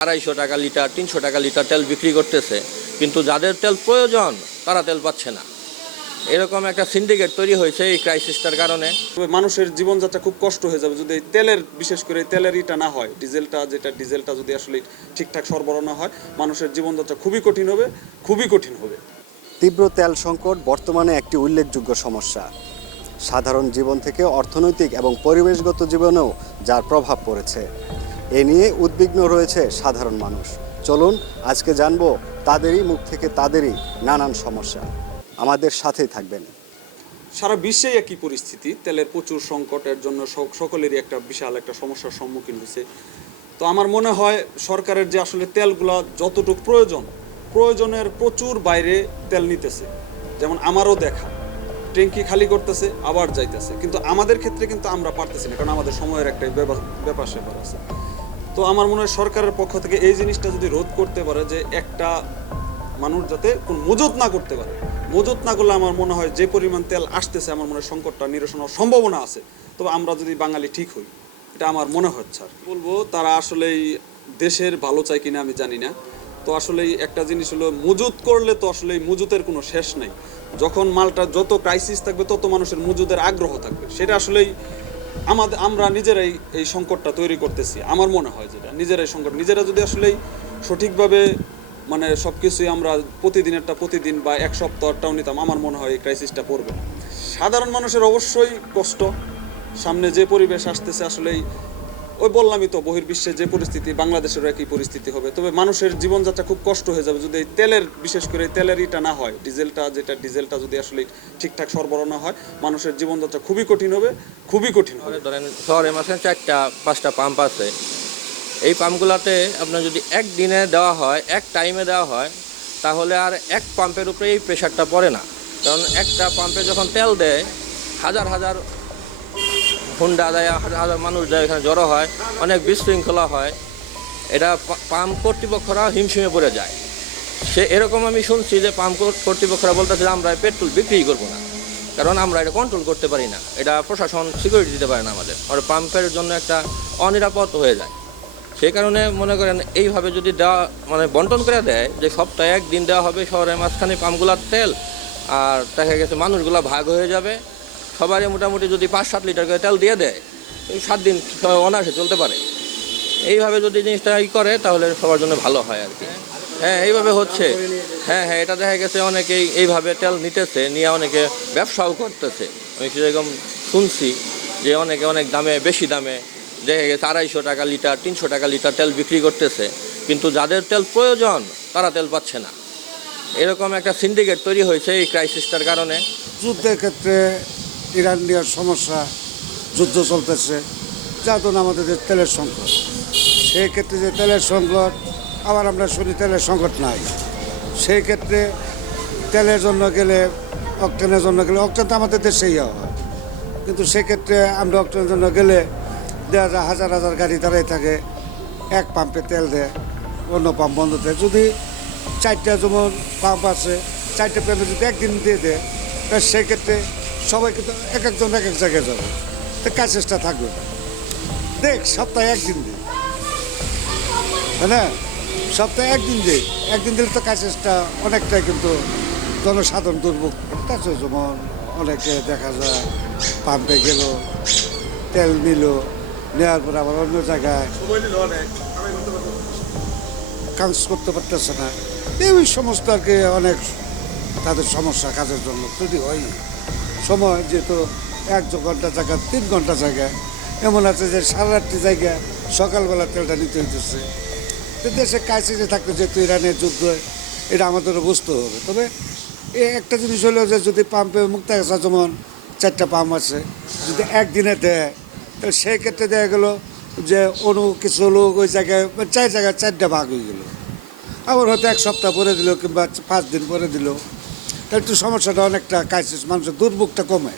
250 টাকা লিটার 300 টাকা লিটার তেল বিক্রি করতেছে, কিন্তু যাদের তেল প্রয়োজন তারা তেল পাচ্ছে না। এরকম একটা সিন্ডিকেট তৈরি হয়েছে এই ক্রাইসিসটার কারণে। মানুষের জীবনযাত্রা খুব কষ্ট হয়ে যাবে যদি তেলের, বিশেষ করে তেলের ইটা না হয়, ডিজেলটা যদি আসলে ঠিকঠাক সরবরাহ না হয়, মানুষের জীবনযাত্রা খুবই কঠিন হবে। তীব্র তেল সংকট বর্তমানে একটি উল্লেখযোগ্য সমস্যা। সাধারণ জীবন থেকে অর্থনৈতিক এবং পরিবেশগত জীবনেও যার প্রভাব পড়েছে। এ নিয়ে উদ্বিগ্ন রয়েছে সাধারণ মানুষ। চলুন আজকে জানবো তাদেরই মুখ থেকে তাদেরই নানান সমস্যা। আমাদের সাথেই থাকবেন। সারা বিশ্বেই একই পরিস্থিতি, তেলের প্রচুর সংকটের জন্য সকলেরই একটা বিশাল একটা সমস্যার সম্মুখীন হয়েছে। তো আমার মনে হয় সরকারের যে আসলে তেলগুলো যতটুকু প্রয়োজনের প্রচুর বাইরে তেল নিতেছে। যেমন আমারও দেখা, ট্যাঙ্কি খালি করতেছে আবার যাইতেছে, কিন্তু আমাদের ক্ষেত্রে কিন্তু আমরা পারতেছি না, কারণ আমাদের সময়ের একটা ব্যাপার স্যাপার আছে। তো আমার মনে হয় সরকারের পক্ষ থেকে এই জিনিসটা যদি রোধ করতে পারে, যে একটা মানুষ যাতে কোন মজুত না করতে পারে, মজুত না করলে আমার মনে হয় যে পরিমাণ তেল আসতেছে, আমার মনে হয় সংকটটা নিরসন হওয়ার সম্ভাবনা আছে। তবে আমরা যদি বাঙালি ঠিক হই, এটা আমার মনে হচ্ছে। আর বলবো তারা আসলেই দেশের ভালো চায় কিনা আমি জানি না। তো আসলেই একটা জিনিস হলো, মজুত করলে তো আসলে মজুতের কোনো শেষ নেই। যখন মালটা যত ক্রাইসিস থাকবে তত মানুষের মজুদের আগ্রহ থাকবে। সেটা আসলেই আমরা নিজেরাই এই সংকটটা তৈরি করতেছি। আমার মনে হয় যেটা নিজেরাই সংকট, নিজেরা যদি আসলেই সঠিকভাবে মানে সব কিছুই আমরা প্রতিদিন বা এক সপ্তাহটাও নিতাম, আমার মনে হয় এই ক্রাইসিসটা পড়বে না। সাধারণ মানুষের অবশ্যই কষ্ট, সামনে যে পরিবেশ আসতেছে আসলেই ওই বললামই তো, বহির্বিশ্বে যে পরিস্থিতি বাংলাদেশেরও একই পরিস্থিতি হবে। তবে মানুষের জীবনযাত্রা খুব কষ্ট হয়ে যাবে যদি তেলের, বিশেষ করে তেলের ইটা না হয়, ডিজেলটা যদি আসলে ঠিকঠাক সরবরাহ না হয়, মানুষের জীবনযাত্রা খুবই কঠিন হবে। ধরেন শহরে মাঝে 4-5টা পাম্প আছে। এই পাম্পগুলোতে আপনার যদি একদিনে দেওয়া হয়, এক টাইমে দেওয়া হয়, তাহলে আর এক পাম্পের উপরে এই প্রেশারটা পড়ে না। কারণ একটা পাম্পে যখন তেল দেয়, হাজার হাজার হুন্ডা দেয়, হাজার মানুষ দেয়, এখানে জড়ো হয়, অনেক বিশৃঙ্খলা হয়। এটা পাম্প কর্তৃপক্ষরা হিমশিমে পড়ে যায়। এরকম আমি শুনছি যে পাম্প কর্তৃপক্ষরা বলতেছে যে আমরা পেট্রোল বিক্রি করবো না, কারণ আমরা এটা কন্ট্রোল করতে পারি না, এটা প্রশাসন সিকিউরিটি দিতে পারে না আমাদের, আর পাম্পের জন্য একটা অনিরাপদ হয়ে যায়। সেই কারণে মনে করেন এইভাবে যদি দেওয়া বন্টন করে দেয়, যে সপ্তাহে একদিন দেওয়া হবে শহরের মাঝখানে পাম্পগুলার তেল, আর দেখা গেছে মানুষগুলো ভাগ হয়ে যাবে, সবারই মোটামুটি যদি 5-7 লিটার করে তেল দিয়ে দেয়, এই 7 দিন অনায়াসে চলতে পারে। এইভাবে যদি জিনিসটা করে তাহলে সবার জন্য ভালো হয় আর কি। হ্যাঁ, এইভাবে হচ্ছে। হ্যাঁ, এটা দেখা গেছে অনেকেই এইভাবে তেল নিতেছে, নিয়ে অনেকে ব্যবসাও করতেছে। আমি সেরকম শুনছি যে অনেকে অনেক দামে, বেশি দামে দেখা গেছে 250 টাকা লিটার 300 টাকা লিটার তেল বিক্রি করতেছে, কিন্তু যাদের তেল প্রয়োজন তারা তেল পাচ্ছে না। এরকম একটা সিন্ডিকেট তৈরি হয়েছে এই ক্রাইসিসটার কারণে। যুদ্ধের ক্ষেত্রে ইরানিয়ার সমস্যা, যুদ্ধ চলতেছে, যার জন্য আমাদের যে তেলের সংকট, সেই ক্ষেত্রে যে তেলের সংকট, আবার আমরা শুনি তেলের সংকট নাই। সেই ক্ষেত্রে তেলের জন্য গেলে, অকটেনের জন্য গেলে, অকটেন তো আমাদের দেশেই হয়, কিন্তু সেক্ষেত্রে আমরা অকটেনের জন্য গেলে দেখা যায় হাজার হাজার গাড়ি দাঁড়াই থাকে, এক পাম্পে তেল দেয়, অন্য পাম্প বন্ধ দেয়। যদি 4টা যেমন পাম্প আছে, 4টে পাম্পে যদি একদিন দিয়ে দেয়, সেক্ষেত্রে সবাই কিন্তু একজন এক জায়গায় যাবে, তো ক্রাইসিসটা থাকবে না। সপ্তাহে একদিন দিই, তাই না? সপ্তাহে একদিন দিলে তো ক্রাইসিসটা অনেকটাই কিন্তু জনসাধারণ দুর্ভোগ আছে। যেমন অনেকে দেখা যায় পাম্পে গেল, তেল নিল, নেওয়ার পর আবার অন্য জায়গায় কাজ করতে পারতেছে না। এই সমস্ত আর কি অনেক তাদের সমস্যা কাজের জন্য যদি হয়। সময় যেহেতু 1 ঘন্টা জায়গায় 3 ঘন্টা জায়গায়, এমন আছে যে সারা রাত্রি জায়গায় সকালবেলা তেলটা নিতে হইতেছে। তো দেশে ক্রাইসিসে থাকতে যেহেতু ইরানের যুদ্ধ, এটা আমাদেরও বুঝতে হবে। তবে একটা জিনিস হলো যে যদি পাম্পে মুক্তাগাছা যেমন 4টা পাম্প আছে, যদি একদিনে দেয়, তাহলে সেই ক্ষেত্রে দেখা গেলো যে কিছু লোক ওই জায়গায় 4 জায়গায় 4টা ভাগ হয়ে গেলো। আবার হয়তো 1 সপ্তাহ পরে দিল কিংবা 5 দিন পরে দিল, তাহলে একটু সমস্যাটা অনেকটা ক্রাইসিস, মানুষের দুর্ভোগটা কমে।